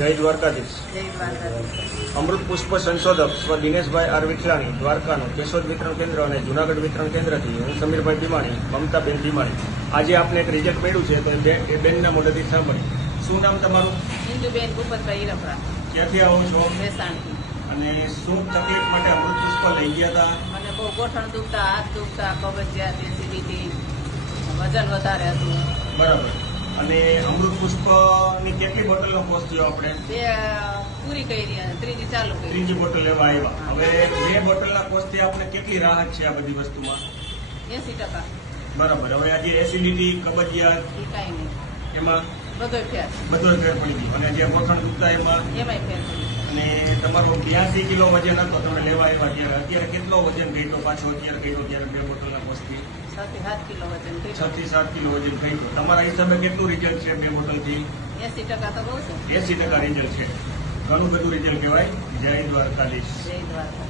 જય દ્વારકાધીશ. જય દ્વારકાધીશ. અમૃત પુષ્પ સંશોધક સ્વ દિનેશભાઈ આર વિઠલાણી, દ્વારકાનું કેશોદ વિતરણ કેન્દ્ર અને જૂનાગઢ વિતરણ કેન્દ્રથી હું સમીરભાઈ ભીમાણી, મમતાબેન ભીમાણી. આજે આપને એક રિઝલ્ટ મળ્યું છે, તો એ બેનના મોઢેથી સાંભળી. શું નામ તમારું? ઇન્દુબેન ભૂપતભાઈ હીરપરા, ક્યાંથી આવો છો ભેસાણથી. અને શું તકલીફ માટે અમૃત પુષ્પ લઈ ગયા હતા? મને બહુ ગોઠણ દુખતા, હાથ દુખતા, કબજિયાત, એસિડિટી, વજન વધારે હતું. બરાબર. અને અમૃત પુષ્પની કેટલી બોટલનો કોર્સ થયો આપણે? બે પૂરી કરી અને ત્રીજી ચાલુ કરી. ત્રીજી બોટલ લેવા આવ્યા. હવે 2 બોટલના કોર્સથી આપણે કેટલી રાહત છે આ બધી વસ્તુમાં? 80%. બરાબર. હવે આજે એસિડિટી, કબજિયાત એ કાંઈ નહીં, એમાં બધો ફેર, બધો ફેર પડી ગયો. અને જે ગોઠણ દુખતા એમાં, એમાંય ફેર પડી. અને તમારો 82 કિલો વજન હતો તમે લેવા આવ્યા ત્યારે, અત્યારે કેટલો વજન ઘટ્યો પાછો? અત્યારે ઘટ્યો ત્યારે 2 બોટલના કોર્સથી 6 થી 7 કિલો વજન ઘટ્યું. 6 થી 7 કિલો વજન ઘટ્યો. તમારા હિસાબે કેટલું રિઝલ્ટ છે 2 બોટલથી? 80% તો બહુ છે. 80% રિઝલ્ટ છે. ઘણું બધું રિઝલ્ટ કહેવાય. જય દ્વારકાધીશ. જય દ્વારકા.